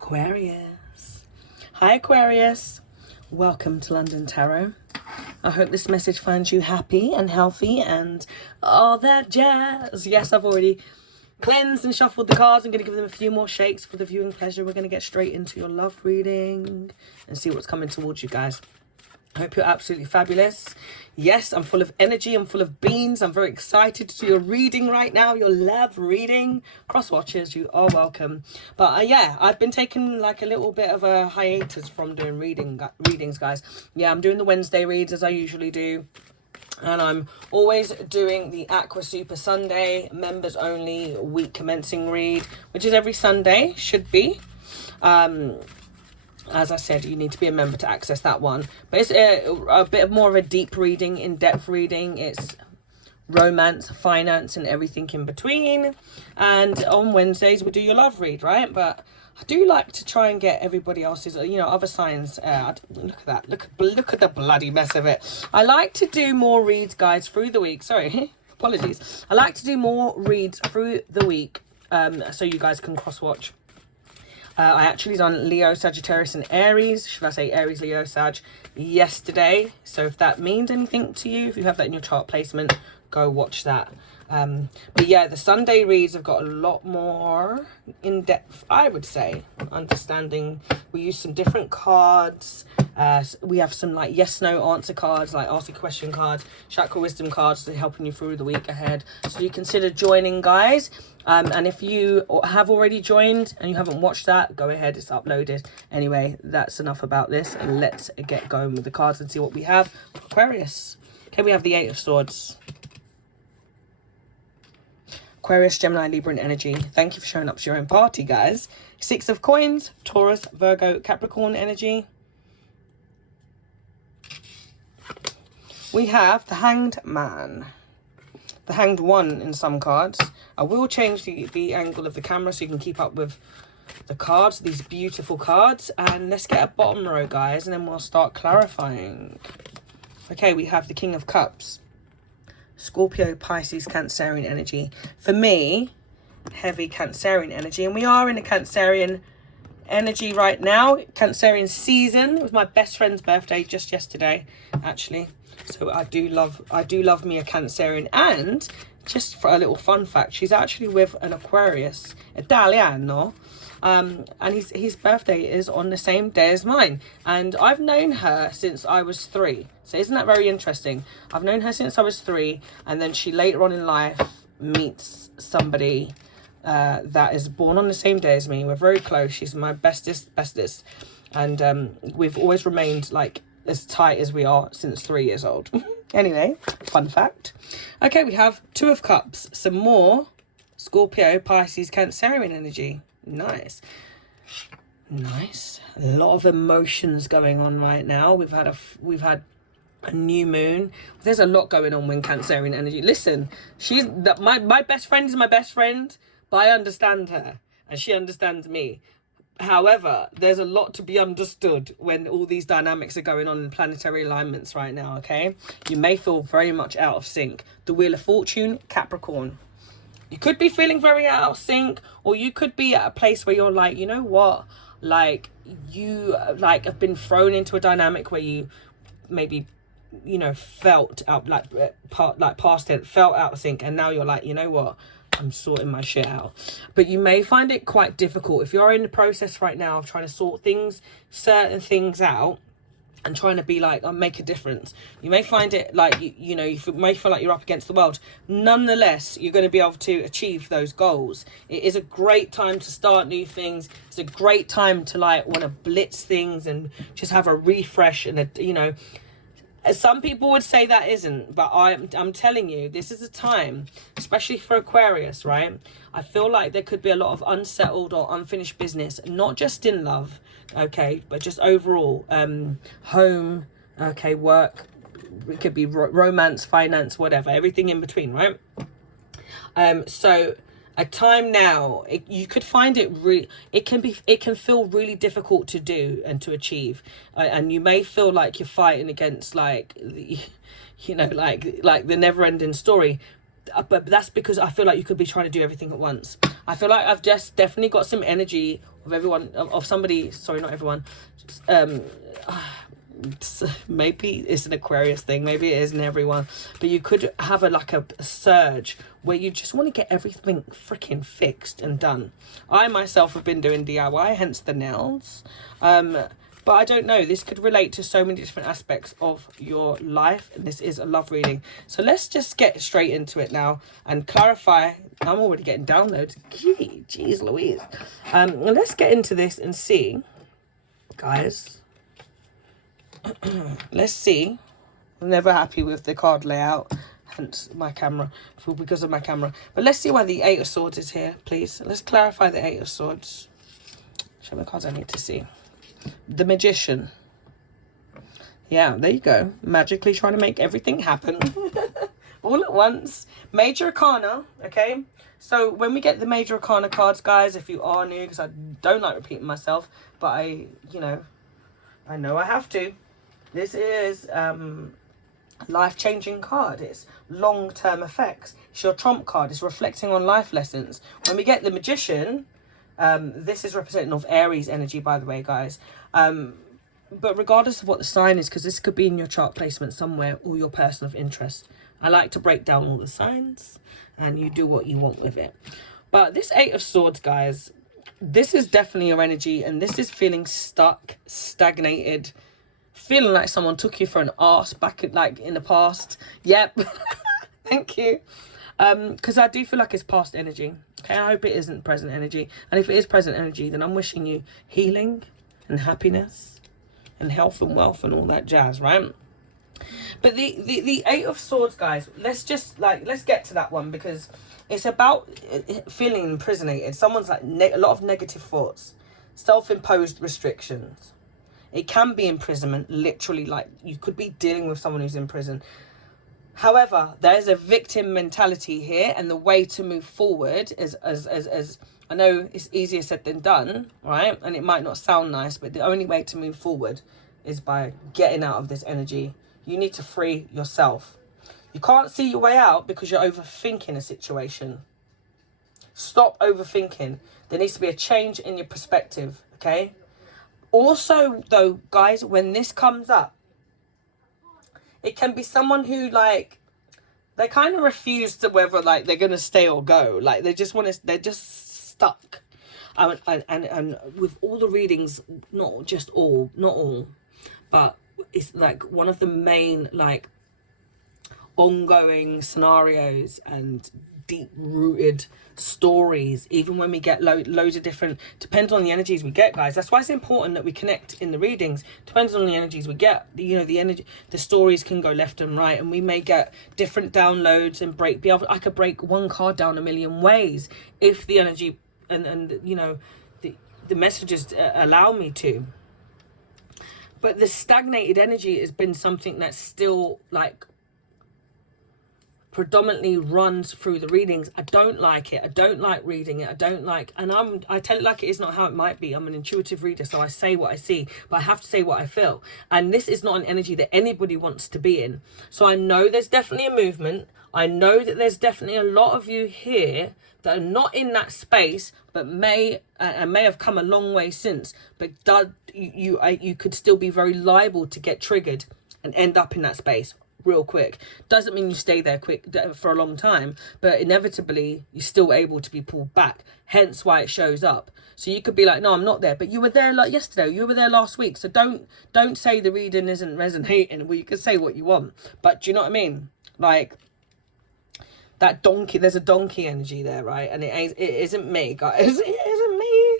Aquarius. Hi Aquarius. Welcome to London Tarot. I hope this message finds you happy and healthy and all that jazz. Yes, I've already cleansed and shuffled the cards. I'm going to give them a few more shakes for the viewing pleasure. We're going to get straight into your love reading and see what's coming towards you guys. I hope you're absolutely fabulous. Yes, I'm full of energy. I'm full of beans. I'm very excited to do your reading right now, your love reading. Cross watchers, you are welcome. But yeah, I've been taking like a little bit of a hiatus from doing readings, guys. Yeah, I'm doing the Wednesday reads as I usually do. And I'm always doing the Aqua Super Sunday members only week commencing read, which is every Sunday, should be. As I said, you need to be a member to access that one. But it's a bit more of a deep reading, in-depth reading. It's romance, finance, and everything in between. And on Wednesdays, we do your love read, right? But I do like to try and get everybody else's, you know, other signs. Look at that. Look at the bloody mess of it. I like to do more reads, guys, through the week. Sorry, apologies. I like to do more reads through the week so you guys can cross-watch. I actually done Leo, Sagittarius and Aries. Should I say Aries, Leo, Sag yesterday. So if that means anything to you, if you have that in your chart placement, go watch that. But yeah, the Sunday reads have got a lot more in depth, I would say, understanding. We use some different cards. We have some like yes, no answer cards, like ask a question cards, chakra wisdom cards to helping you through the week ahead. So you consider joining, guys. And if you have already joined and you haven't watched that, go ahead, it's uploaded. Anyway, that's enough about this. Let's get going with the cards and see what we have. Aquarius. Okay, we have the Eight of Swords. Aquarius, Gemini, Libra and energy. Thank you for showing up to your own party, guys. Six of Coins, Taurus, Virgo, Capricorn energy. We have the Hanged Man. The Hanged One in some cards. I will change the angle of the camera so you can keep up with the cards, these beautiful cards. And let's get a bottom row, guys, and then we'll start clarifying. Okay, we have the King of Cups. Scorpio, Pisces, Cancerian energy. For me, heavy Cancerian energy. And we are in a Cancerian energy right now. Cancerian season. It was my best friend's birthday just yesterday, actually. So I do love me a Cancerian. And just for a little fun fact, she's actually with an Aquarius, Italiano. And his birthday is on the same day as mine. And I've known her since I was 3. So isn't that very interesting? I've known her since I was 3. And then she later on in life meets somebody that is born on the same day as me. We're very close. She's my bestest. And we've always remained like as tight as we are since 3 years old. Anyway, fun fact. Okay, we have Two of Cups. Some more Scorpio, Pisces, Cancerian energy. Nice. A lot of emotions going on right now. We've had a new moon. There's a lot going on when Cancerian energy. Listen, my best friend is my best friend, but I understand her and she understands me. However, there's a lot to be understood when all these dynamics are going on in planetary alignments right now, okay? You may feel very much out of sync. The Wheel of Fortune, Capricorn. You could be feeling very out of sync, or you could be at a place where you're like, you know what? Like, you like have been thrown into a dynamic where you maybe, you know, felt out past tense, felt out of sync, and now you're like, you know what? I'm sorting my shit out. But you may find it quite difficult if you're in the process right now of trying to sort certain things out and trying to be like, make a difference. You may find it like, you know, you may feel like you're up against the world. Nonetheless, you're going to be able to achieve those goals. It is a great time to start new things. It's a great time to like want to blitz things and just have a refresh and you know, some people would say that isn't, but I'm telling you, this is a time, especially for Aquarius, right? I feel like there could be a lot of unsettled or unfinished business, not just in love, okay, but just overall, home, okay, work, it could be romance, finance, whatever, everything in between, right? So a time now, you could find it really, it can feel really difficult to do and to achieve, and you may feel like you're fighting against like, you know, like the never-ending story. but that's because I feel like you could be trying to do everything at once. I feel like I've just definitely got some energy of everyone, of somebody, sorry, not everyone, maybe it's an Aquarius thing, maybe it isn't everyone, but you could have a surge where you just want to get everything freaking fixed and done. I myself have been doing DIY, hence the nails, but I don't know, this could relate to so many different aspects of your life, and this is a love reading. So let's just get straight into it now and clarify. I'm already getting downloads. Jeez Louise. Let's get into this and see, guys. Let's see. I'm never happy with the card layout, hence my camera, because of my camera. But let's see why the Eight of Swords is here, please. Let's clarify the Eight of Swords. Show me the cards I need to see. The Magician. Yeah, there you go. Magically trying to make everything happen all at once. Major Arcana, okay? So when we get the Major Arcana cards, guys, if you are new, because I don't like repeating myself, but I know I have to. This is life-changing card. It's long-term effects. It's your trump card. It's reflecting on life lessons. When we get the Magician, this is representative of Aries energy, by the way, guys. But regardless of what the sign is, because this could be in your chart placement somewhere or your person of interest, I like to break down all the signs and you do what you want with it. But this Eight of Swords, guys, this is definitely your energy, and this is feeling stuck, stagnated, feeling like someone took you for an arse back in the past. Yep. Thank you. Because I do feel like it's past energy. Okay, I hope it isn't present energy. And if it is present energy, then I'm wishing you healing and happiness and health and wealth and all that jazz, right? But the Eight of Swords, guys, let's get to that one, because it's about feeling imprisonated. Someone's like a lot of negative thoughts, self-imposed restrictions. It can be imprisonment, literally, like you could be dealing with someone who's in prison. However, there is a victim mentality here, and the way to move forward is, as I know it's easier said than done, right? And it might not sound nice, but the only way to move forward is by getting out of this energy. You need to free yourself. You can't see your way out because you're overthinking a situation. Stop overthinking. There needs to be a change in your perspective, okay? Also, though, guys, when this comes up, it can be someone who, like, they kind of refuse to whether, like, they're going to stay or go. Like, they just want to, they're just stuck. And with all the readings, not all, but it's, like, one of the main, like, ongoing scenarios and deep-rooted stories, even when we get loads of different, depends on the energies we get, guys. That's why it's important that we connect in the readings. Depends on the energies we get. You know, the energy, the stories can go left and right, and we may get different downloads and I could break one card down a million ways if the energy and you know, the messages allow me to. But the stagnated energy has been something that's still, like, predominantly runs through the readings. I don't like it. I don't like reading it. I don't like, and I tell it like it is, not how it might be. I'm an intuitive reader, so I say what I see, but I have to say what I feel. And this is not an energy that anybody wants to be in. So I know there's definitely a movement. I know that there's definitely a lot of you here that are not in that space, but may have come a long way since. But you could still be very liable to get triggered and end up in that space real quick. Doesn't mean you stay there for a long time, but inevitably you're still able to be pulled back, hence why it shows up. So you could be like, no, I'm not there, but you were there like yesterday, you were there last week. So don't say the reading isn't resonating. Well, you can say what you want, but do you know what I mean? Like that donkey, there's a donkey energy there, right? And it isn't me, guys. It isn't me.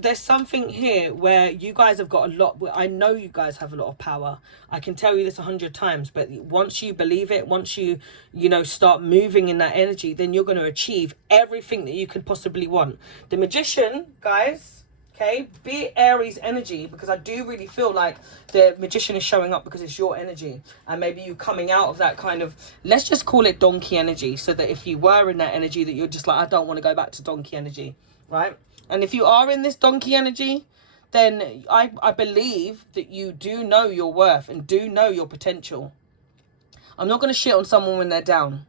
There's something here where you guys have got a lot. I know you guys have a lot of power. I can tell you this 100 times, but once you believe it, once you start moving in that energy, then you're going to achieve everything that you could possibly want. The Magician, guys, okay, be Aries energy, because I do really feel like the Magician is showing up because it's your energy, and maybe you coming out of that kind of, let's just call it donkey energy, so that if you were in that energy, that you're just like, I don't want to go back to donkey energy, right? And if you are in this donkey energy, then I believe that you do know your worth and do know your potential. I'm not going to shit on someone when they're down.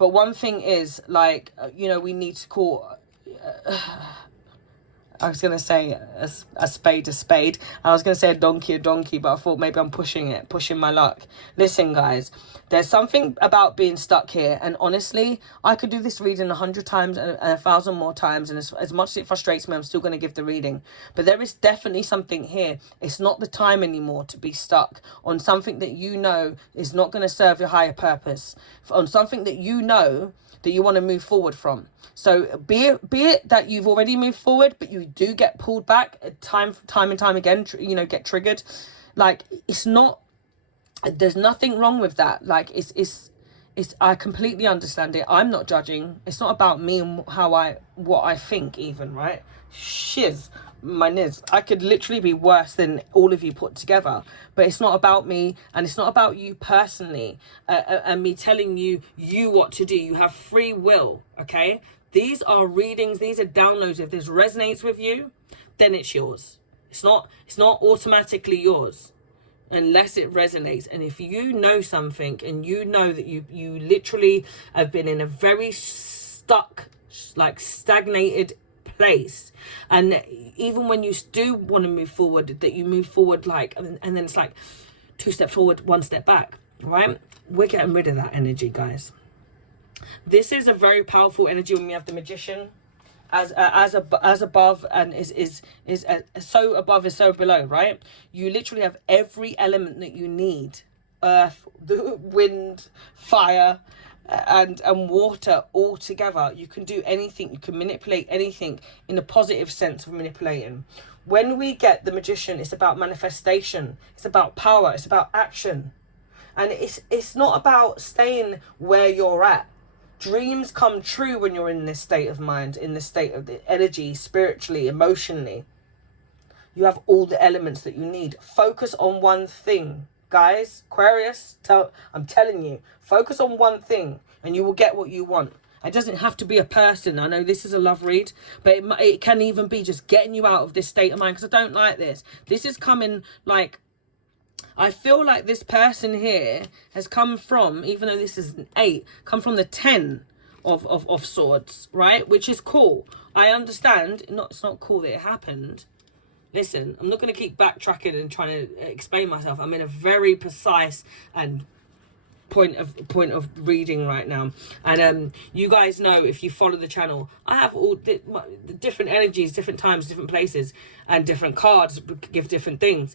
But one thing is, like, you know, we need to call... I was going to say a spade a spade. I was going to say a donkey, but I thought maybe I'm pushing my luck. Listen, guys, there's something about being stuck here. And honestly, I could do this reading 100 times and 1,000 more times. And as much as it frustrates me, I'm still going to give the reading. But there is definitely something here. It's not the time anymore to be stuck on something that you know is not going to serve your higher purpose. On something that you know that you want to move forward from. So be it that you've already moved forward, but you do get pulled back time and time again, you know, get triggered. Like, it's not, there's nothing wrong with that. Like, it's I completely understand it. I'm not judging. It's not about me and what I think even, right? Shiz, my niz. I could literally be worse than all of you put together, but it's not about me, and it's not about you personally, and me telling you what to do. You have free will, okay? These are readings, these are downloads. If this resonates with you, then it's yours. It's not automatically yours unless it resonates. And if you know something and you know that you literally have been in a very stuck, like stagnated place, and even when you do want to move forward, that you move forward like, and then it's like 2 steps forward, 1 step back, right? We're getting rid of that energy, guys. This is a very powerful energy when we have the Magician as above, and is so above is so below, right? You literally have every element that you need: earth, the wind, fire, and water all together. You can do anything. You can manipulate anything in a positive sense of manipulating. When we get the Magician, it's about manifestation. It's about power. It's about action, and it's not about staying where you're at. Dreams come true when you're in this state of mind, in this state of the energy, spiritually, emotionally. You have all the elements that you need. Focus on one thing, guys. Aquarius, I'm telling you, focus on one thing and you will get what you want. It doesn't have to be a person. I know this is a love read, but it can even be just getting you out of this state of mind, because I don't like this. This is coming like... I feel like this person here has come from, even though this is an 8, come from the 10 of swords, right? Which is cool. I understand. It's not cool that it happened. Listen, I'm not going to keep backtracking and trying to explain myself. I'm in a very precise and point of reading right now, and you guys know, if you follow the channel, I have all the different energies, different times, different places, and different cards give different things.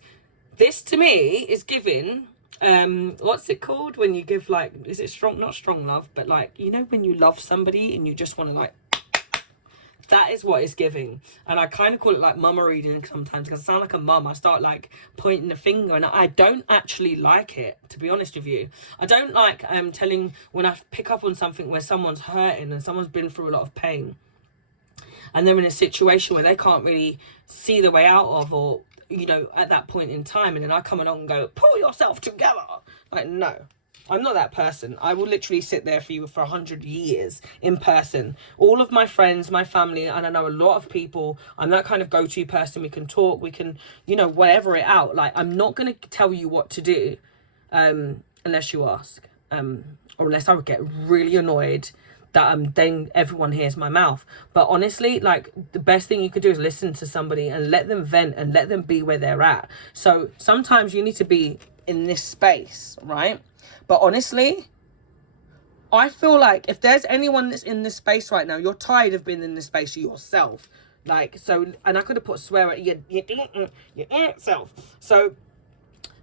This to me is giving, what's it called when you give, like, is it strong, not strong love, but like, you know, when you love somebody and you just want to like, that is what it's giving. And I kind of call it like mama reading sometimes, because I sound like a mum. I start like pointing the finger, and I don't actually like it, to be honest with you. I don't like telling, when I pick up on something where someone's hurting and someone's been through a lot of pain, and they're in a situation where they can't really see the way out of, or, you know, at that point in time, and then I come along and go, pull yourself together. Like, no, I'm not that person. I will literally sit there for you for 100 years in person. All of my friends, my family, and I know a lot of people, I'm that kind of go-to person. We can talk, we can, you know, whatever it out. Like, I'm not going to tell you what to do unless you ask, or unless I would get really annoyed that then everyone hears my mouth. But honestly, like, the best thing you could do is listen to somebody and let them vent and let them be where they're at. So sometimes you need to be in this space, right? But honestly, I feel like if there's anyone that's in this space right now, you're tired of being in this space yourself. Like, so, and I could have put swear at your self. So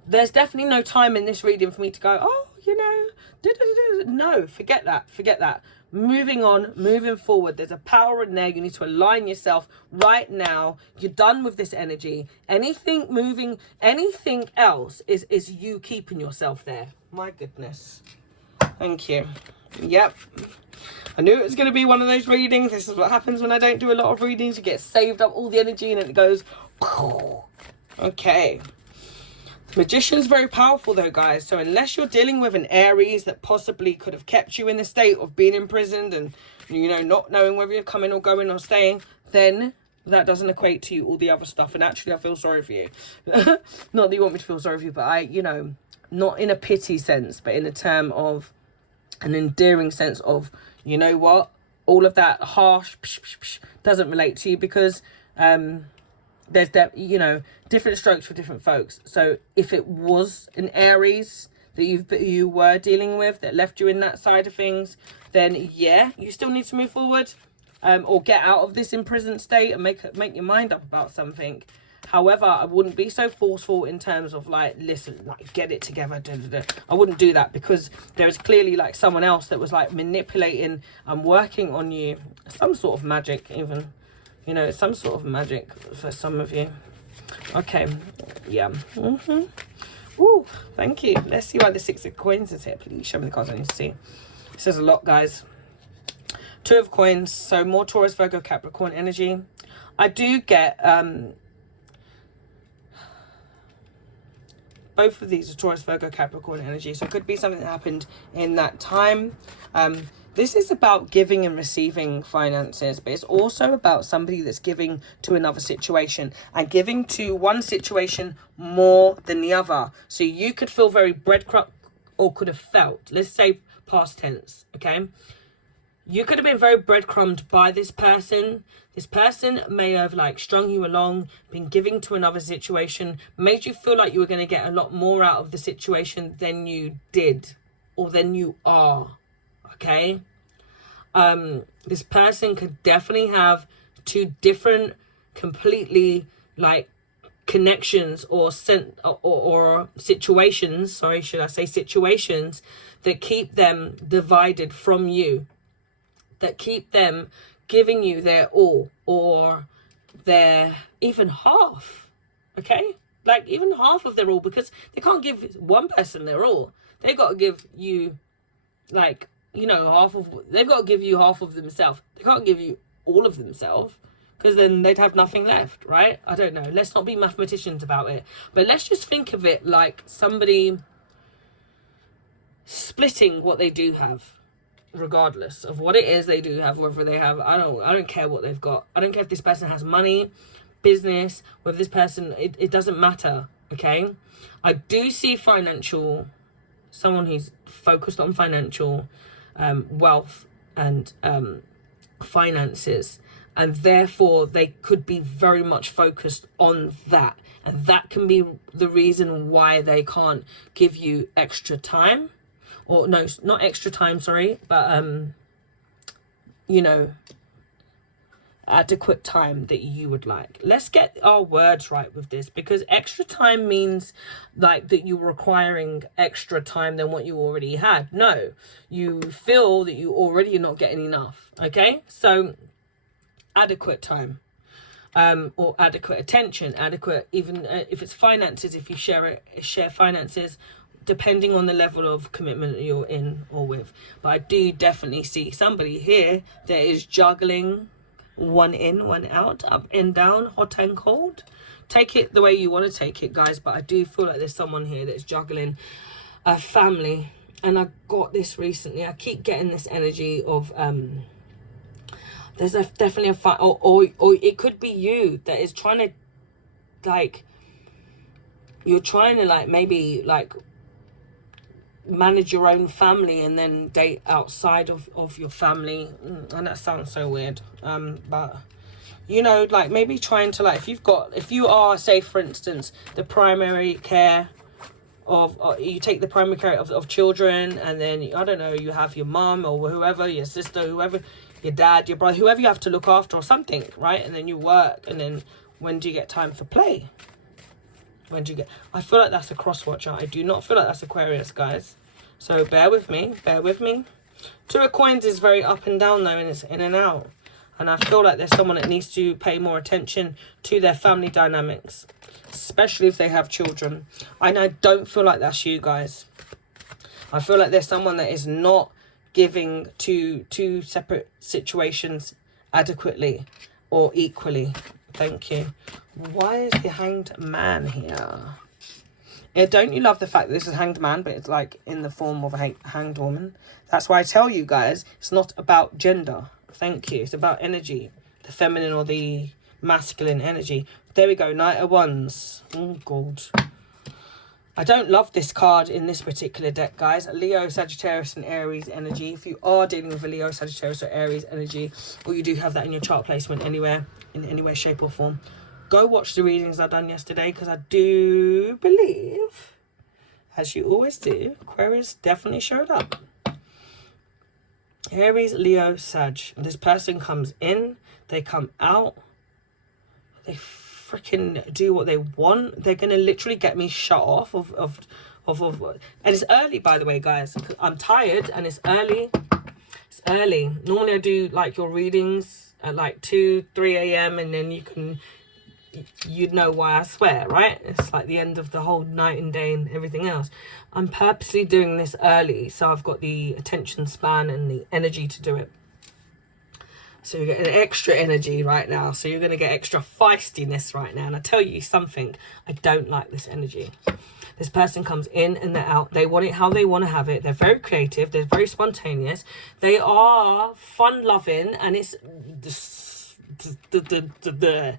there's definitely no time in this reading for me to go, oh, you know, no, forget that. Moving on, moving forward. There's a power in there. You need to align yourself right now. You're done with this energy. Anything moving, anything else is you keeping yourself there. My goodness. Thank you. Yep. I knew it was going to be one of those readings. This is what happens when I don't do a lot of readings. You get saved up all the energy and it goes. Okay. Magician's very powerful though, guys. So unless you're dealing with an Aries that possibly could have kept you in the state of being imprisoned and, you know, not knowing whether you're coming or going or staying, then that doesn't equate to all the other stuff. And actually, I feel sorry for you. Not that you want me to feel sorry for you, but I, you know, not in a pity sense, but in a term of an endearing sense of, you know what, all of that harsh doesn't relate to you, because there's that, you know, different strokes for different folks. So if it was an Aries that you were dealing with that left you in that side of things, then yeah, you still need to move forward, or get out of this imprisoned state and make your mind up about something. However, I wouldn't be so forceful in terms of like, listen, like, get it together. I wouldn't do that, because there is clearly like someone else that was like manipulating and working on you. Some sort of magic even. You know, some sort of magic for some of you. Okay, yeah. Ooh, thank you. Let's see why the Six of Coins is here. Please show me the cards I need to see. It says a lot, guys. Two of Coins, so more Taurus, Virgo, Capricorn energy. I do get both of these are Taurus, Virgo, Capricorn energy. So it could be something that happened in that time. This is about giving and receiving finances, but it's also about somebody that's giving to another situation, and giving to one situation more than the other. So you could feel very breadcrumb, or could have felt, let's say past tense, okay? You could have been very breadcrumbed by this person. This person may have like strung you along, been giving to another situation, made you feel like you were going to get a lot more out of the situation than you did, or than you are. Okay, this person could definitely have two different, completely like connections or situations. Sorry, should I say situations that keep them divided from you, that keep them giving you their all, or their even half. Okay, like even half of their all, because they can't give one person their all. They got to give you like, you know, they've got to give you half of themselves. They can't give you all of themselves, because then they'd have nothing left, right? I don't know. Let's not be mathematicians about it. But let's just think of it like somebody splitting what they do have, regardless of what it is they do have, whether they have, I don't care what they've got. I don't care if this person has money, business, whether this person, it doesn't matter, okay? I do see someone who's focused on financial wealth and finances, and therefore they could be very much focused on that, and that can be the reason why they can't give you extra time, or no, not extra time, sorry, but you know, adequate time that you would like. Let's get our words right with this, because extra time means like that you're requiring extra time than what you already had. No, you feel that you already are not getting enough. Okay, so adequate time, or adequate attention, adequate, even if it's finances, if you share finances, depending on the level of commitment that you're in or with. But I do definitely see somebody here that is juggling one in, one out, up and down, hot and cold. Take it the way you want to take it, guys, but I do feel like there's someone here that's juggling a family. And I got this recently. I keep getting this energy of there's definitely a fight, or it could be you that is trying to, like, you're trying to like maybe like manage your own family and then date outside of your family, and that sounds so weird, but you know, like maybe trying to, like, if you are, say for instance, the primary care of, you take the primary care of children, and then I don't know, you have your mom or whoever, your sister, whoever, your dad, your brother, whoever you have to look after or something, right? And then you work, and then when do you get time for play? I feel like that's a cross watcher. I do not feel like that's Aquarius, guys. So bear with me. Two of Coins is very up and down though, and it's in and out. And I feel like there's someone that needs to pay more attention to their family dynamics, especially if they have children. And I don't feel like that's you, guys. I feel like there's someone that is not giving to two separate situations adequately or equally. Thank you. Why is the Hanged Man here? Yeah, don't you love the fact that this is Hanged Man, but it's like in the form of a hanged woman? That's why I tell you guys, it's not about gender. Thank you. It's about energy, the feminine or the masculine energy. There we go. Knight of Wands. Oh, God. I don't love this card in this particular deck, guys. Leo, Sagittarius and Aries energy. If you are dealing with a Leo, Sagittarius or Aries energy, or you do have that in your chart placement anywhere, in any way, shape or form, go watch the readings I done yesterday, because I do believe, as you always do, Aquarius definitely showed up. Aries, Leo, Sag. This person comes in, they come out, they freaking do what they want. They're gonna literally get me shut off of and it's early, by the way, guys. I'm tired and it's early. It's early. Normally I do like your readings at like 2-3 a.m. and then you'd know why I swear, right? It's like the end of the whole night and day and everything else. I'm purposely doing this early so I've got the attention span and the energy to do it. So you're getting extra energy right now. So you're going to get extra feistiness right now. And I tell you something, I don't like this energy. This person comes in and they're out. They want it how they want to have it. They're very creative. They're very spontaneous. They are fun-loving. And it's the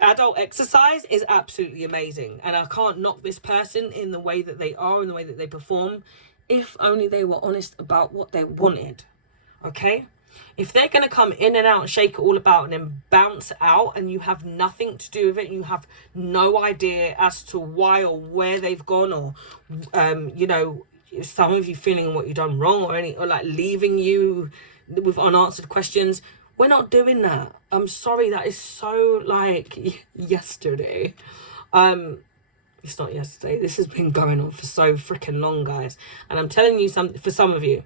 adult exercise is absolutely amazing. And I can't knock this person in the way that they are, in the way that they perform, if only they were honest about what they wanted. Okay? If they're going to come in and out, shake it all about and then bounce out and you have nothing to do with it, you have no idea as to why or where they've gone, or, you know, some of you feeling what you've done wrong, or like leaving you with unanswered questions, we're not doing that. I'm sorry, that is so like yesterday. It's not yesterday. This has been going on for so freaking long, guys. And I'm telling you something, for some of you,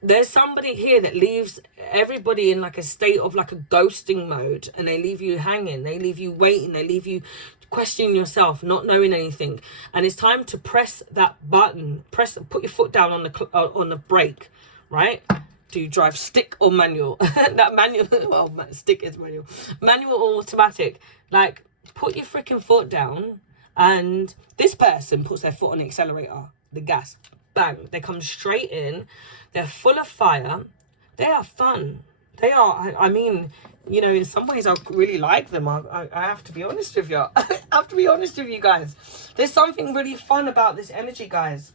there's somebody here that leaves everybody in like a state of like a ghosting mode, and they leave you hanging, they leave you waiting, they leave you questioning yourself, not knowing anything. And it's time to press that button, put your foot down on the brake, right? Do you drive stick or manual? That manual, well, stick is manual or automatic. Like, put your freaking foot down. And this person puts their foot on the accelerator, the gas, bang, they come straight in. They're full of fire. They are fun. They are, I mean, you know, in some ways I really like them. I have to be honest with you. I have to be honest with you guys. There's something really fun about this energy, guys.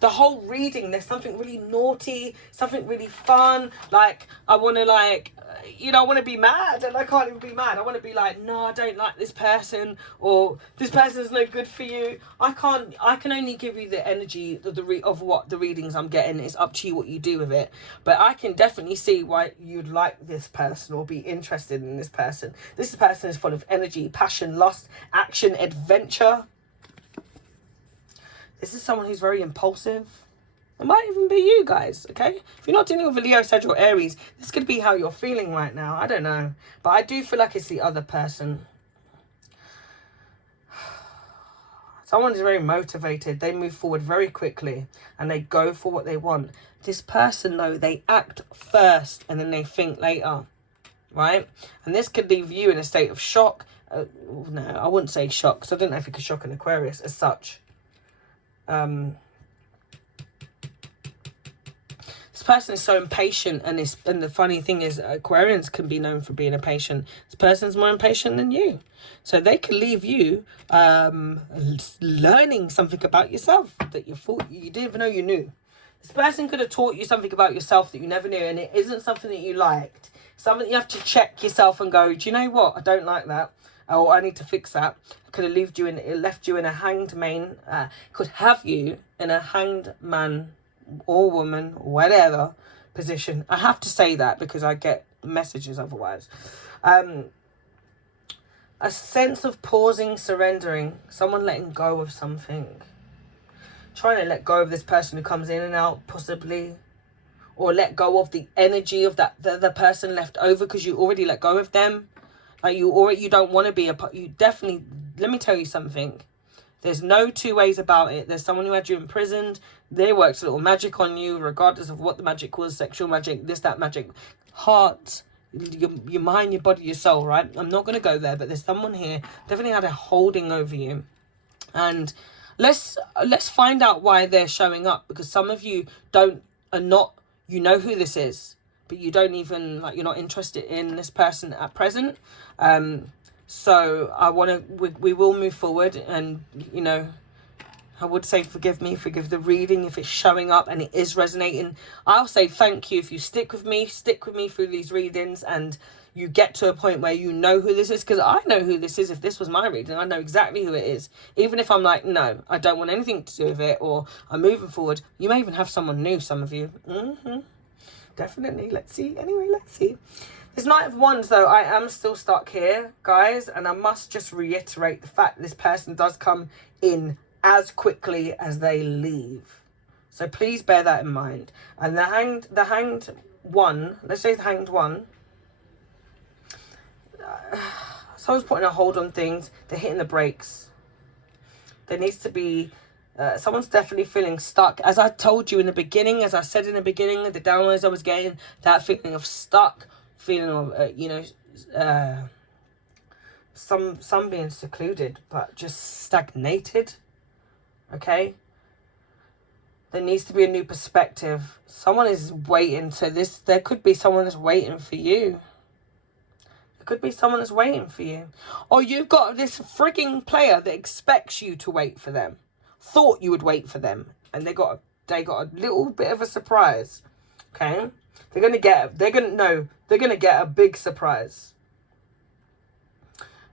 The whole reading, there's something really naughty, something really fun. Like, I want to, like, you know, I want to be mad, and I can't even be mad. I want to be like, no, I don't like this person, or this person's no good for you. I can only give you the energy of what the readings I'm getting. It's up to you what you do with it. But I can definitely see why you'd like this person or be interested in this person. This person is full of energy, passion, lust, action, adventure. This is someone who's very impulsive. It might even be you guys, okay? If you're not dealing with a Leo, Sag or Aries, this could be how you're feeling right now. I don't know. But I do feel like it's the other person. Someone is very motivated. They move forward very quickly and they go for what they want. This person, though, they act first and then they think later, right? And this could leave you in a state of shock. No, I wouldn't say shock, because I don't know if it could shock an Aquarius as such. This person is so impatient, and the funny thing is, Aquarians can be known for being impatient. This person's more impatient than you, so they can leave you learning something about yourself that you thought you didn't even know you knew. This person could have taught you something about yourself that you never knew, and it isn't something that you liked. Something you have to check yourself and go, do you know what? I don't like that. Oh, I need to fix that. Could have left you in a hanged man. Could have you in a hanged man or woman, whatever position. I have to say that because I get messages otherwise. A sense of pausing, surrendering, someone letting go of something. Trying to let go of this person who comes in and out, possibly. Or let go of the energy of the person left over because you already let go of them. Like you don't want to be you definitely, let me tell you something. There's no two ways about it. There's someone who had you imprisoned. They worked a little magic on you, regardless of what the magic was, sexual magic, this, that magic, heart, your mind, your body, your soul, right? I'm not going to go there, but there's someone here definitely had a holding over you. And let's find out why they're showing up, because some of you are not, you know who this is, but you don't even, like, you're not interested in this person at present. So I want to, we will move forward, and, you know, I would say forgive me, forgive the reading if it's showing up and it is resonating. I'll say thank you if you stick with me through these readings, and you get to a point where you know who this is, because I know who this is. If this was my reading, I know exactly who it is. Even if I'm like, no, I don't want anything to do with it, or I'm moving forward. You may even have someone new, some of you. Definitely. Let's see. Anyway, let's see. This Knight of Wands, though, I am still stuck here, guys. And I must just reiterate the fact that this person does come in as quickly as they leave. So please bear that in mind. And the hanged one, let's say the hanged one, someone's putting a hold on things. They're hitting the brakes. There needs to be, someone's definitely feeling stuck. As I told you in the beginning, as I said in the beginning, the downloads I was getting, that feeling of stuck, feeling of, you know, some being secluded, but just stagnated. Okay? There needs to be a new perspective. Someone is waiting. So there could be someone that's waiting for you. There could be someone that's waiting for you. Or you've got this freaking player that expects you to wait for them. Thought you would wait for them. And they got a little bit of a surprise. Okay? They're gonna get a big surprise.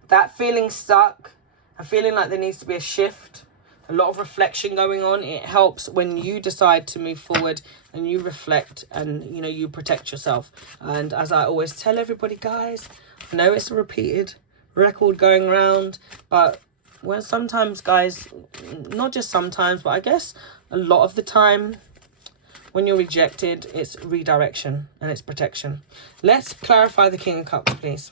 That feeling stuck, and feeling like there needs to be a shift, a lot of reflection going on. It helps when you decide to move forward and you reflect, and, you know, you protect yourself. And as I always tell everybody, guys, I know it's a repeated record going around, but when sometimes, guys, not just sometimes, but I guess a lot of the time, when you're rejected, it's redirection and it's protection. Let's clarify the King of Cups, please.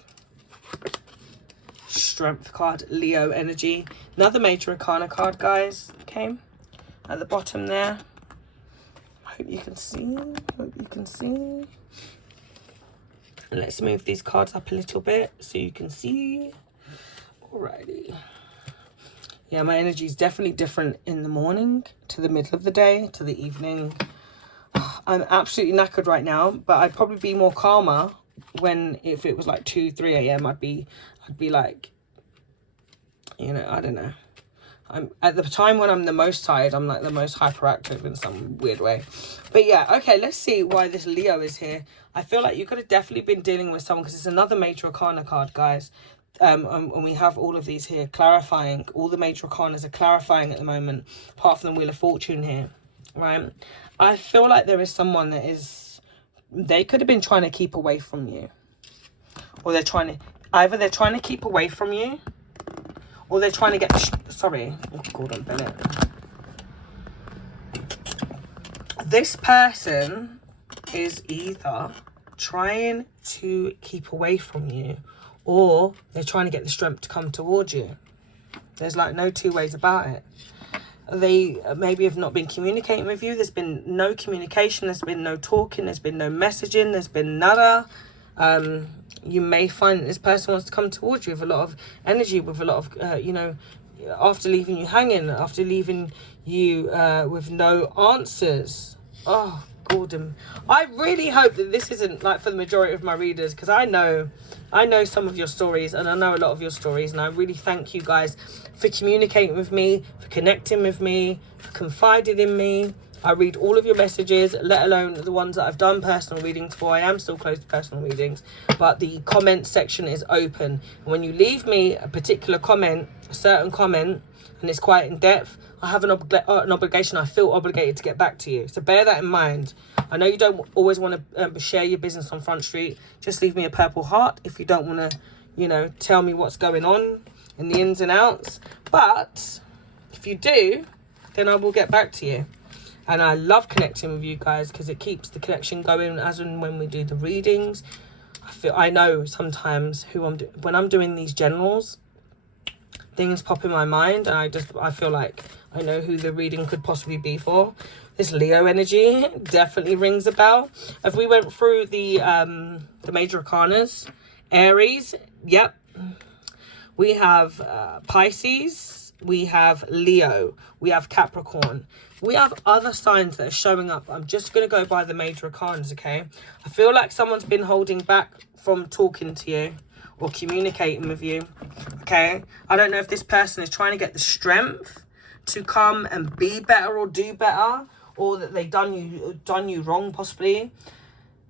Strength card, Leo energy. Another major arcana card, guys. Okay, at the bottom there. I hope you can see. Let's move these cards up a little bit so you can see. Alrighty. Yeah, my energy is definitely different in the morning to the middle of the day to the evening. I'm absolutely knackered right now, but I'd probably be more calmer if it was like 2-3 a.m. I'd be like, you know, I don't know. I'm at the time when I'm the most tired, I'm like the most hyperactive in some weird way. But yeah, okay, let's see why this Leo is here. I feel like you could have definitely been dealing with someone, because it's another major arcana card, guys. And we have all of these here clarifying. All the major arcanas are clarifying at the moment, apart from the Wheel of Fortune here, right? I feel like there is someone that is, they could have been trying to keep away from you, or they're trying to keep away from you, or they're trying to get, Gordon Bennett. This person is either trying to keep away from you, or they're trying to get the strength to come towards you. There's like no two ways about it. They maybe have not been communicating with you. There's been no communication. There's been no talking. There's been no messaging. There's been nada. You may find that this person wants to come towards you with a lot of energy, with a lot of, you know, after leaving you hanging, after leaving you with no answers. Oh, Gordon. I really hope that this isn't like for the majority of my readers, because I know some of your stories, and I know a lot of your stories, and I really thank you guys for communicating with me, for connecting with me, for confiding in me. I read all of your messages, let alone the ones that I've done personal readings for. I am still closed to personal readings, but the comment section is open. And when you leave me a particular comment, a certain comment, and it's quite in depth, I have an obligation. I feel obligated to get back to you. So bear that in mind. I know you don't always want to share your business on Front Street. Just leave me a purple heart if you don't want to, you know, tell me what's going on in the ins and outs. But if you do, then I will get back to you. And I love connecting with you guys, because it keeps the connection going as and when we do the readings. I know sometimes when I'm doing these generals, things pop in my mind, and I feel like I know who the reading could possibly be for. This Leo energy definitely rings a bell. If we went through the major arcanas, Aries, yep. We have Pisces, we have Leo, we have Capricorn. We have other signs that are showing up. I'm just going to go by the major arcanas, okay? I feel like someone's been holding back from talking to you. or communicating with you, okay? I don't know if this person is trying to get the strength to come and be better or do better, or that they've done you wrong, possibly.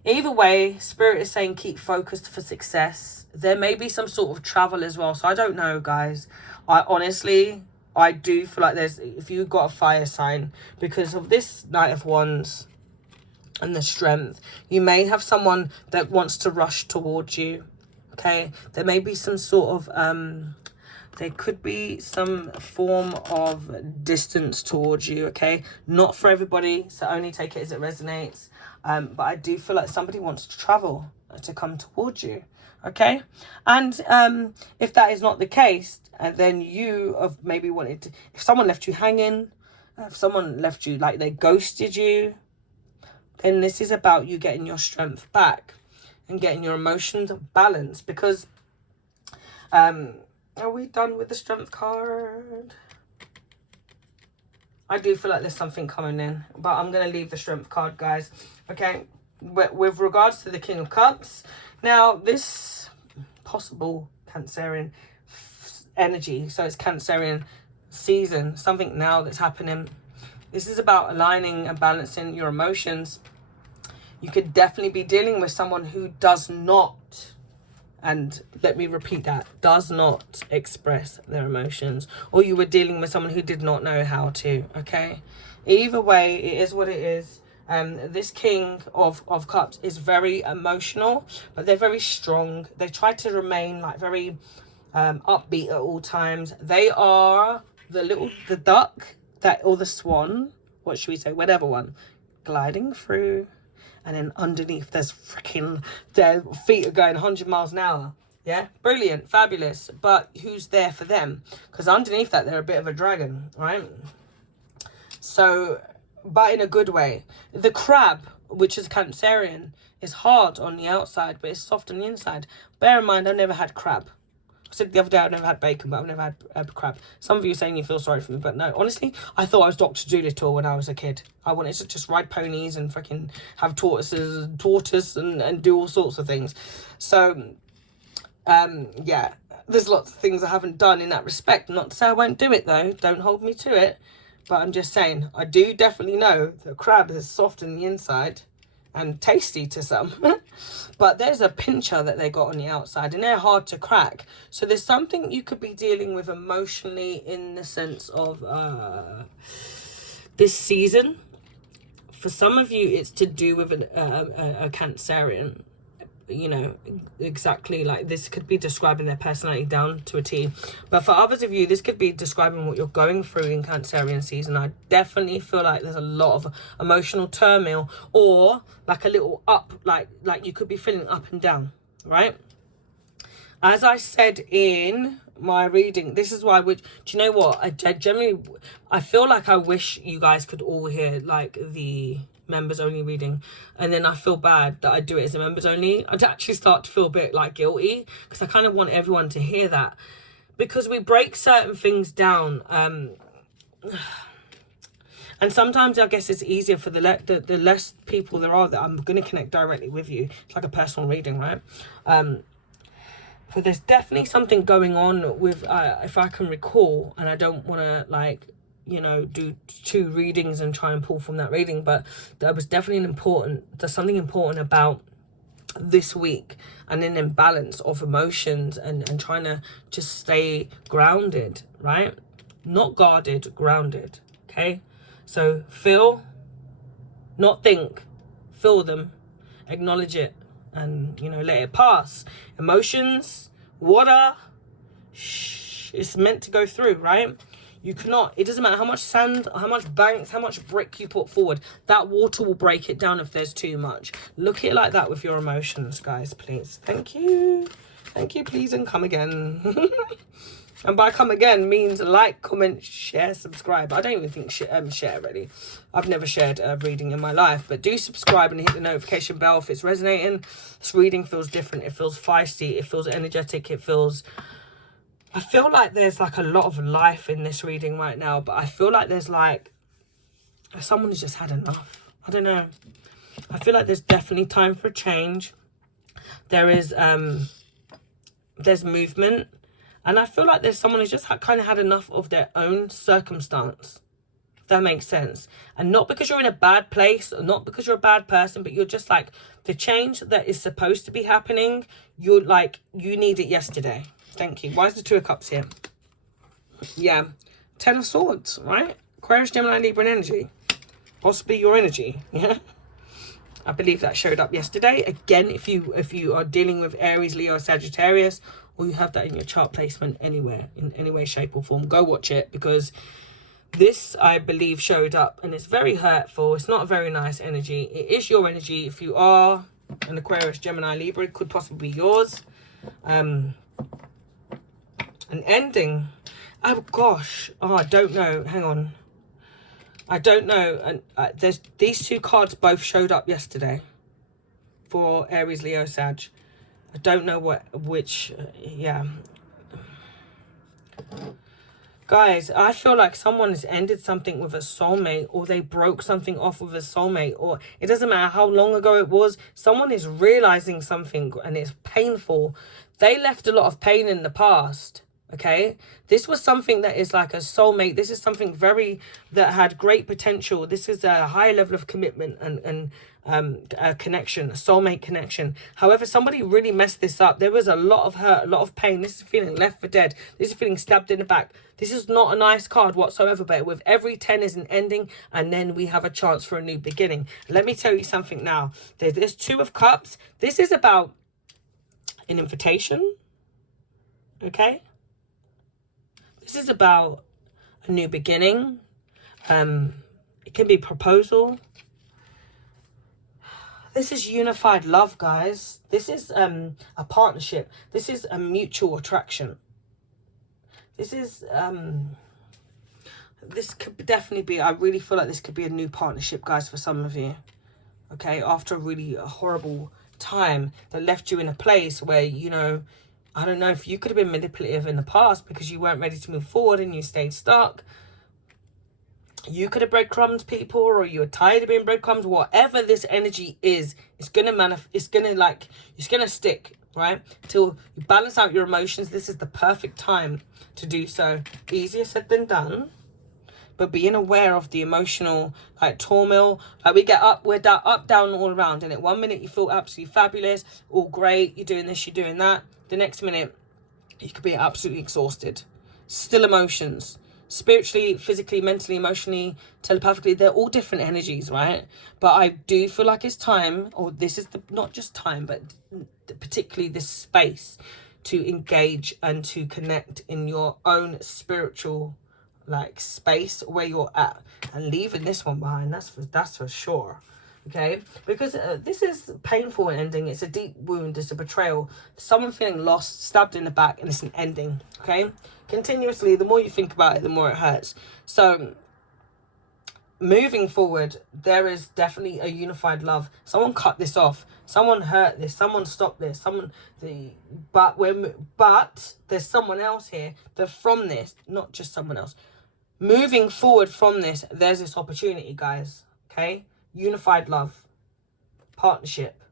Either way, Spirit is saying keep focused for success. There may be some sort of travel as well, so I don't know, guys. I do feel like if you've got a fire sign, because of this Knight of Wands and the strength, you may have someone that wants to rush towards you, okay? There may be some sort of there could be some form of distance towards you, okay? Not for everybody, so only take it as it resonates. But I do feel like somebody wants to travel to come towards you, okay? And if that is not the case, then you have maybe wanted to, if someone left you hanging, if someone left you like they ghosted you, then this is about you getting your strength back and getting your emotions balanced. Because are we done with the strength card? I do feel like there's something coming in, but I'm going to leave the strength card, guys. Okay, with regards to the King of Cups, now this possible Cancerian energy, so it's Cancerian season, something now that's happening. This is about aligning and balancing your emotions. You could definitely be dealing with someone who does not, and let me repeat that, does not express their emotions, or you were dealing with someone who did not know how to, okay? Either way, it is what it is. This King of Cups is very emotional, but they're very strong. They try to remain like very upbeat at all times. They are the duck that, or the swan, what should we say, whatever one, gliding through, and then underneath their feet are going 100 miles an hour. Yeah, brilliant, fabulous. But who's there for them? Because underneath that, they're a bit of a dragon, right? So, but in a good way. The crab, which is Cancerian, is hard on the outside, but it's soft on the inside. Bear in mind, I never had crab. I said the other day I've never had bacon, but I've never had crab. Some of you are saying you feel sorry for me, but no. Honestly, I thought I was Dr. Dolittle when I was a kid. I wanted to just ride ponies and fucking have tortoise and do all sorts of things. So, yeah, there's lots of things I haven't done in that respect. Not to say I won't do it, though. Don't hold me to it. But I'm just saying, I do definitely know that crab is soft on the inside and tasty to some. But there's a pincher that they got on the outside, and they're hard to crack. So there's something you could be dealing with emotionally in the sense of this season. For some of you, it's to do with a Cancerian. You know, exactly, like this could be describing their personality down to a T. But for others of you, this could be describing what you're going through in Cancerian season. I definitely feel like there's a lot of emotional turmoil, or like a little up, like you could be feeling up and down, right? As I said in my reading, this is why, do you know what? I feel like I wish you guys could all hear like the members only reading, and then I feel bad that I do it as a members only. I'd actually start to feel a bit like guilty, because I kind of want everyone to hear that, because we break certain things down, and sometimes I guess it's easier for the less people there are that I'm going to connect directly with you. It's like a personal reading, right? But there's definitely something going on with if I can recall, and I don't want to like, you know, do 2 readings and try and pull from that reading, but there was definitely there's something important about this week, and an imbalance of emotions, and trying to just stay grounded, right? Not guarded, grounded, okay? So feel, not think, feel them, acknowledge it, and, you know, let it pass. Emotions, water, it's meant to go through, right? You cannot, it doesn't matter how much sand, how much banks, how much brick you put forward, that water will break it down if there's too much. Look at it like that with your emotions, guys, please. Thank you. Thank you, please, and come again. And by come again means like, comment, share, subscribe. I don't even think share really. I've never shared a reading in my life, but do subscribe and hit the notification bell if it's resonating. This reading feels different. It feels feisty. It feels energetic. It feels, I feel like there's like a lot of life in this reading right now, but I feel like there's like, someone has just had enough. I don't know. I feel like there's definitely time for a change. There is, there's movement. And I feel like there's someone who's just kind of had enough of their own circumstance. If that makes sense. And not because you're in a bad place, or not because you're a bad person, but you're just like, the change that is supposed to be happening, you're like, you need it yesterday. Thank you. Why is the Two of Cups here? Yeah. Ten of Swords, right? Aquarius, Gemini, Libra energy. Possibly your energy. Yeah. I believe that showed up yesterday. Again, if you are dealing with Aries, Leo, Sagittarius, or you have that in your chart placement anywhere, in any way, shape or form, go watch it, because this, I believe, showed up and it's very hurtful. It's not a very nice energy. It is your energy. If you are an Aquarius, Gemini, Libra, it could possibly be yours. An ending. Oh, gosh. Oh, I don't know. Hang on. I don't know. And there's these two cards both showed up yesterday for Aries, Leo, Sag. I don't know which, yeah. Guys, I feel like someone has ended something with a soulmate, or they broke something off with a soulmate, or it doesn't matter how long ago it was. Someone is realizing something and it's painful. They left a lot of pain in the past. Okay, this was something that is like a soulmate. This is something that had great potential. This is a high level of commitment and a connection, a soulmate connection. However, somebody really messed this up. There was a lot of hurt, a lot of pain. This is feeling left for dead. This is feeling stabbed in the back. This is not a nice card whatsoever, but with every 10 is an ending, and then we have a chance for a new beginning. Let me tell you something now. There's Two of Cups. This is about an invitation. Okay. This is about a new beginning. It can be proposal. This is unified love, guys. This is a partnership. This is a mutual attraction. This is this could definitely be, I really feel like this could be a new partnership, guys, for some of you. Okay, after a really horrible time that left you in a place where, you know, I don't know if you could have been manipulative in the past because you weren't ready to move forward and you stayed stuck. You could have breadcrumbed people, or you were tired of being breadcrumbs. Whatever this energy is, it's gonna stick, right? Till you balance out your emotions. This is the perfect time to do so. Easier said than done. But being aware of the emotional like turmoil, like we get up, we're up, down, all around. And at 1 minute you feel absolutely fabulous, all great, you're doing this, you're doing that. The next minute, you could be absolutely exhausted. Still emotions. Spiritually, physically, mentally, emotionally, telepathically, they're all different energies, right? But I do feel like it's time, or this is not just time, but particularly this space to engage and to connect in your own spiritual like space where you're at, and leaving this one behind. That's for sure. Okay, because this is painful ending. It's a deep wound. It's a betrayal. Someone feeling lost, stabbed in the back, and it's an ending. Okay, continuously, the more you think about it, the more it hurts. So moving forward, there is definitely a unified love. Someone cut this off. Someone hurt this. Someone stopped this. But there's someone else here that from this, not just someone else. Moving forward from this, there's this opportunity, guys. Okay. Unified love, partnership.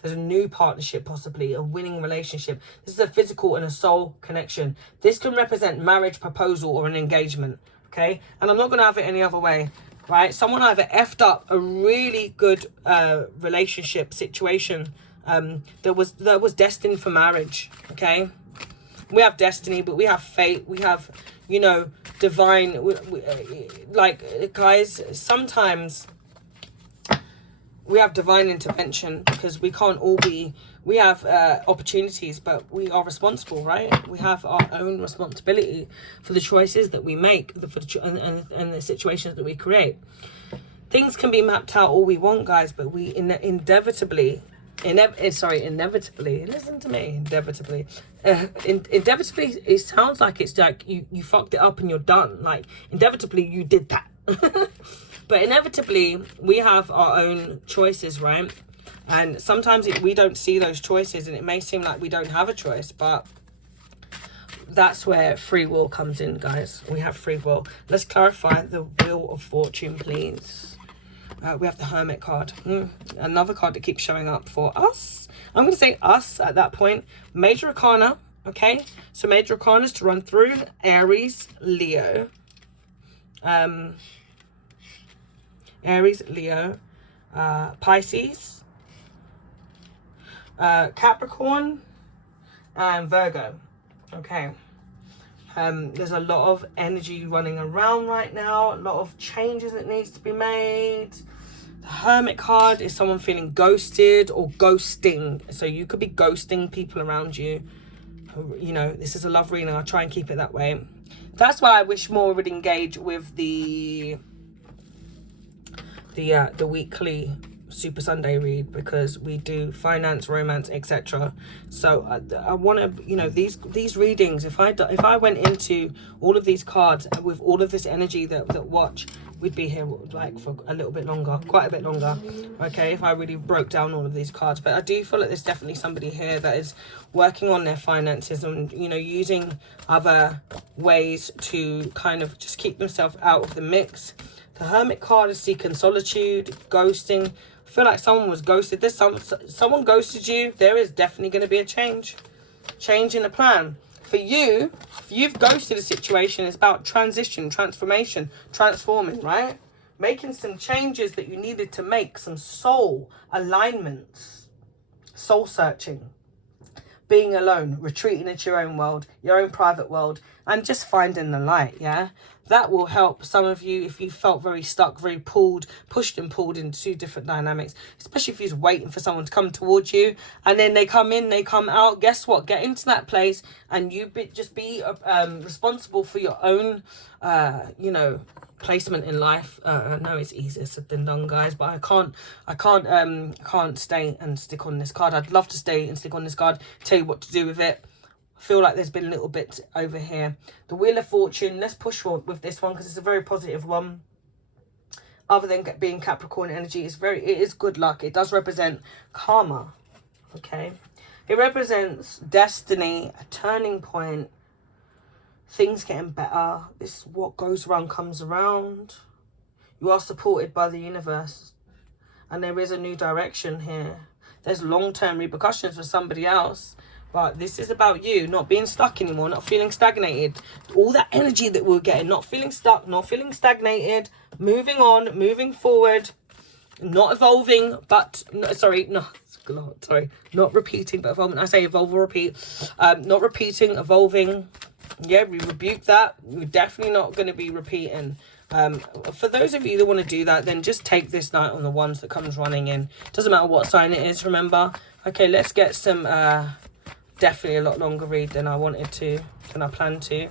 There's a new partnership, possibly a winning relationship. This is a physical and a soul connection. This can represent marriage, proposal, or an engagement. Okay, and I'm not going to have it any other way, right? Someone either effed up a really good relationship situation that was destined for marriage. Okay, we have destiny, but we have fate. We have, you know, divine. Like, guys, sometimes we have divine intervention, because we can't all be, we have opportunities, but we are responsible, right? We have our own responsibility for the choices that we make, and the situations that we create. Things can be mapped out all we want, guys, but we inevitably, listen to me, inevitably, it sounds like it's like you fucked it up and you're done. Like, inevitably you did that. But inevitably, we have our own choices, right? And sometimes we don't see those choices, and it may seem like we don't have a choice, but that's where free will comes in, guys. We have free will. Let's clarify the Wheel of Fortune, please. We have the Hermit card. Another card that keeps showing up for us. I'm going to say us at that point. Major Arcana, Okay, so major arcanas to run through: Aries, Leo, Pisces, Capricorn, and Virgo. Okay, there's a lot of energy running around right now, a lot of changes that needs to be made. The Hermit card is someone feeling ghosted or ghosting. So you could be ghosting people around you. You know, this is a love reading. I'll try and keep it that way. That's why I wish more would engage with the weekly Super Sunday read, because we do finance, romance, etc. So I want to, you know, these readings, if I went into all of these cards with all of this energy that watch, we'd be here like for a little bit longer, quite a bit longer. Okay, if I really broke down all of these cards. But I do feel like there's definitely somebody here that is working on their finances and, you know, using other ways to kind of just keep themselves out of the mix. The Hermit card is seeking solitude, ghosting. I feel like someone was ghosted. There's someone ghosted you. There is definitely going to be a change in the plan. For you, if you've ghosted a situation, it's about transition, transformation, transforming, right? Making some changes that you needed to make, some soul alignments, soul searching, being alone, retreating into your own world, your own private world, and just finding the light, yeah? That will help some of you if you felt very stuck, very pushed and pulled into different dynamics, especially if you're waiting for someone to come towards you and then they come in, they come out. Guess what? Get into that place and just be responsible for your own, you know, placement in life. I know it's easier said than done, guys, but I can't stay and stick on this card. I'd love to stay and stick on this card, tell you what to do with it. I feel like there's been a little bit over here. The Wheel of Fortune, let's push for with this one because it's a very positive one. Other than being Capricorn energy, it is good luck. It does represent karma, okay? It represents destiny, a turning point, things getting better. This is what goes around comes around. You are supported by the universe and there is a new direction here. There's long-term repercussions for somebody else. But this is about you not being stuck anymore, not feeling stagnated. All that energy that we're getting, not feeling stuck, not feeling stagnated, moving on, moving forward, not evolving, but, not repeating, but evolving. I say evolve or repeat. Not repeating, evolving. Yeah, we rebuke that. We're definitely not going to be repeating. For those of you that want to do that, then just take this night on the ones that comes running in. Doesn't matter what sign it is, remember. Okay, let's get some... definitely a lot longer read than I wanted to, than I planned to,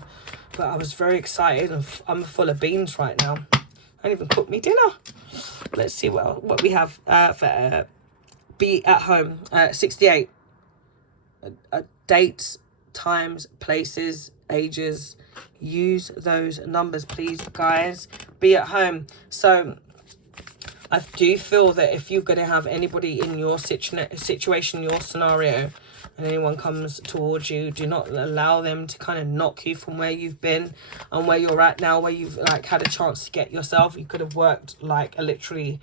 but I was very excited and I'm full of beans right now. I didn't even cook me dinner. Let's see what we have for be at home. 68 dates, times, places, ages. Use those numbers, please, guys. Be at home. So I do feel that if you're going to have anybody in your situation, your scenario, and anyone comes towards you, do not allow them to kind of knock you from where you've been and where you're at now, where you've like had a chance to get yourself. You could have worked like literally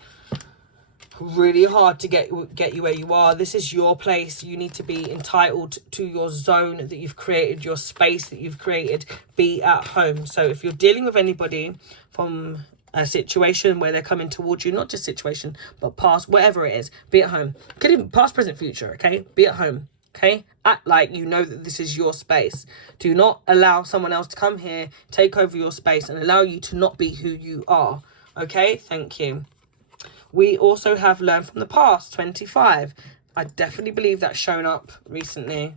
really hard to get you where you are. This is your place. You need to be entitled to your zone that you've created, your space that you've created. Be at home. So if you're dealing with anybody from a situation where they're coming towards you, not just situation, but past, whatever it is, be at home. Could even past, present, future, okay? Be at home. Okay, act like you know that this is your space. Do not allow someone else to come here, take over your space and allow you to not be who you are. Okay, thank you. We also have learned from the past, 25. I definitely believe that's shown up recently.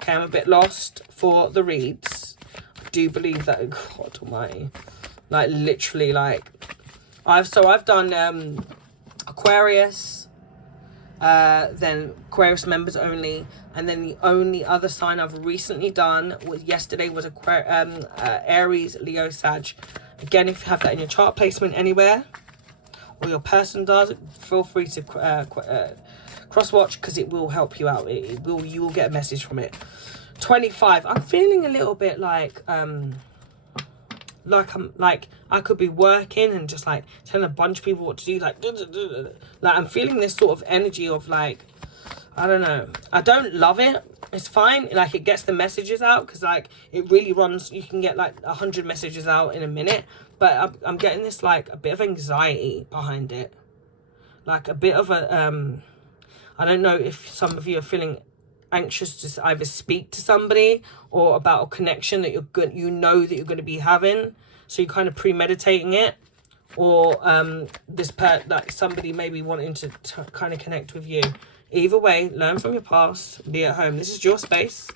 Okay, I'm a bit lost for the reads. I do believe that, God almighty. Like literally like, I've done Aquarius, then Aquarius members only, and then the only other sign I've recently done was yesterday was Aries, Leo, Sag. Again, if you have that in your chart placement anywhere, or your person does, feel free to cross watch because it will help you out. You will get a message from it. 25. I'm feeling a little bit like I could be working and just like telling a bunch of people what to do, like I'm feeling this sort of energy of like, I don't know. I don't love it. It's fine. Like, it gets the messages out, because like it really runs. You can get like 100 messages out in a minute. But I'm getting this like a bit of anxiety behind it. Like a bit of a I don't know if some of you are feeling anxious to either speak to somebody or about a connection that you know that you're going to be having. So you're kind of premeditating it. Or like somebody maybe wanting to kind of connect with you. Either way, learn from your past, be at home. This is your space.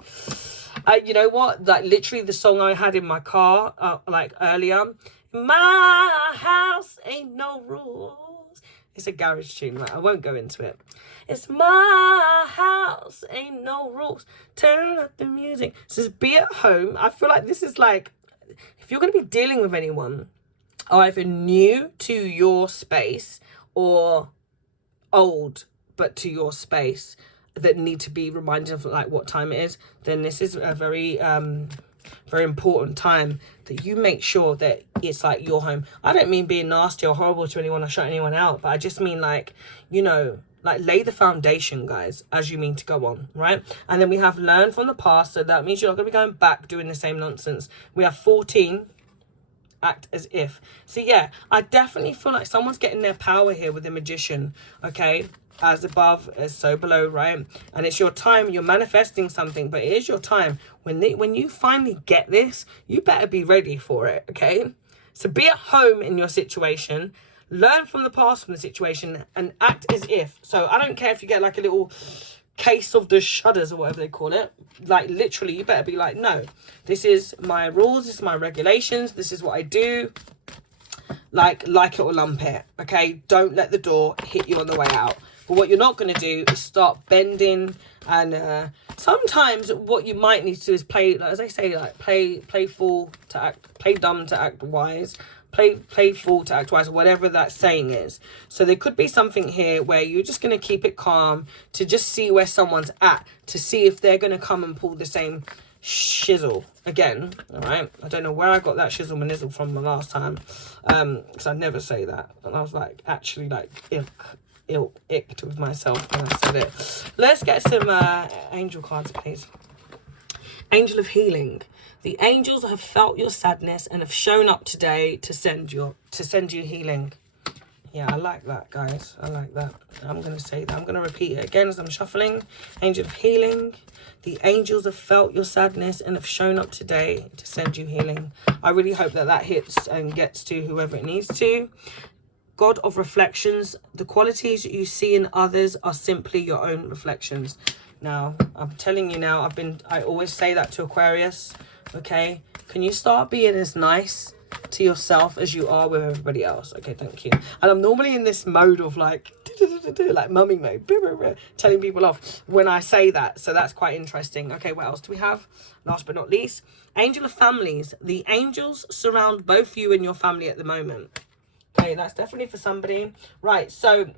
You know what? Like, literally the song I had in my car, like earlier. My house ain't no rules. It's a garage tune, right? I won't go into it. It's my house, ain't no rules. Turn up the music. So just be at home. I feel like this is like, if you're going to be dealing with anyone, either new to your space or old but to your space, that need to be reminded of like what time it is, then this is a very very important time that you make sure that it's like your home. I don't mean being nasty or horrible to anyone or shut anyone out, but I just mean like, you know, like lay the foundation, guys, as you mean to go on, right? And then we have learn from the past, so that means you're not going to be going back doing the same nonsense. We have 14, act as if. So yeah, I definitely feel like someone's getting their power here with the Magician, okay? As above, as so below, right? And it's your time. You're manifesting something, but it is your time. When you finally get this, you better be ready for it, okay? So be at home in your situation. Learn from the past, from the situation, and act as if. So I don't care if you get like a little case of the shudders or whatever they call it. Like, literally, you better be like, no, this is my rules, this is my regulations, this is what I do. Like it or lump it, okay? Don't let the door hit you on the way out. But what you're not going to do is start bending, and sometimes what you might need to do is play, like, as I say, like play fool to act, play dumb to act wise, play fool to act wise, whatever that saying is. So there could be something here where you're just going to keep it calm to just see where someone's at, to see if they're going to come and pull the same shizzle again. All right, I don't know where I got that shizzle manizzle from the last time, because I never say that, and I was like actually like icked with myself when I said it. Let's get some angel cards, please. Angel of Healing. The angels have felt your sadness and have shown up today to send you healing. Yeah, I like that, guys. I like that. I'm going to say that. I'm going to repeat it again as I'm shuffling. Angel of Healing. The angels have felt your sadness and have shown up today to send you healing. I really hope that that hits and gets to whoever it needs to. God of Reflections. The qualities you see in others are simply your own reflections. Now, I'm telling you now, I always say that to Aquarius, okay? Can you start being as nice to yourself as you are with everybody else? Okay, thank you. And I'm normally in this mode of like mummy mode, telling people off when I say that. So that's quite interesting. Okay, what else do we have? Last but not least, Angel of Families. The angels surround both you and your family at the moment. Okay, that's definitely for somebody. Right, so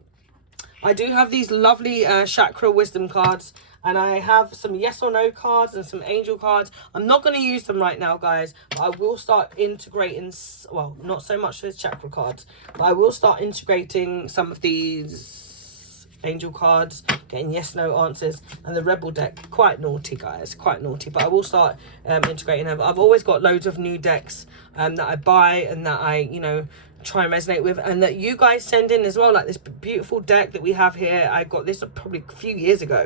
I do have these lovely chakra wisdom cards, and I have some yes or no cards and some angel cards. I'm not going to use them right now, guys, but I will start integrating, well, not so much those chakra cards, but I will start integrating some of these angel cards, getting yes no answers, and the rebel deck. Quite naughty, guys, quite naughty, but I will start integrating them. I've always got loads of new decks that I buy and that I, you know, try and resonate with, and that you guys send in as well, like this beautiful deck that we have here. I got this probably a few years ago.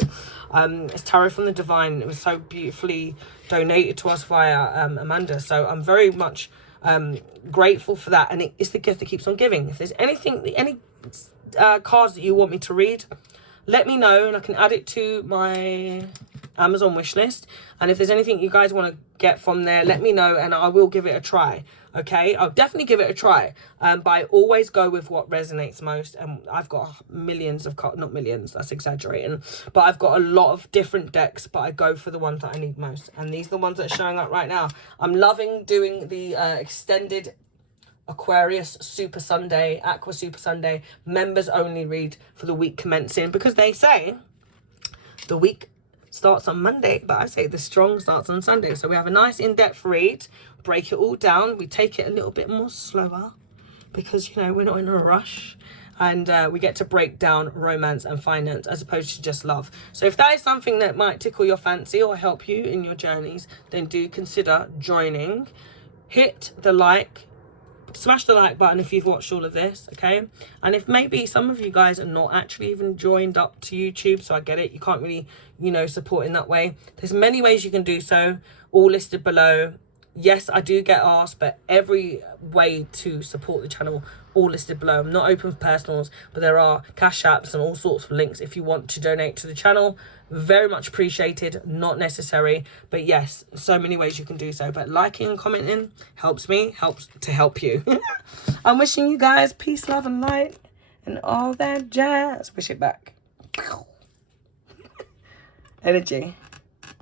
It's Tarot from the Divine. It was so beautifully donated to us via Amanda, so I'm very much grateful for that, and it's the gift that keeps on giving. If there's anything, any cards that you want me to read, let me know and I can add it to my Amazon wish list. And if there's anything you guys want to get from there, let me know and I will give it a try. Okay, I'll definitely give it a try, but I always go with what resonates most. And I've got millions of cards, not millions, that's exaggerating, but I've got a lot of different decks, but I go for the ones that I need most, and these are the ones that are showing up right now. I'm loving doing the extended Aquarius Super Sunday, Aqua Super Sunday, members only read for the week commencing, because they say the week starts on Monday, but I say the strong starts on Sunday. So we have a nice in-depth read, break it all down, we take it a little bit more slower, because, you know, we're not in a rush, and we get to break down romance and finance as opposed to just love. So if that is something that might tickle your fancy or help you in your journeys, then do consider joining. Hit the like, smash the like button if you've watched all of this, okay? And if maybe some of you guys are not actually even joined up to YouTube, so I get it, you can't really, you know, support in that way. There's many ways you can do so, all listed below. Yes, I do get asked, but every way to support the channel, all listed below. I'm not open for personals, but there are cash apps and all sorts of links if you want to donate to the channel. Very much appreciated, not necessary, but yes, so many ways you can do so. But liking and commenting helps me, helps to help you. I'm wishing you guys peace, love and light and all that jazz. Wish it back. Energy.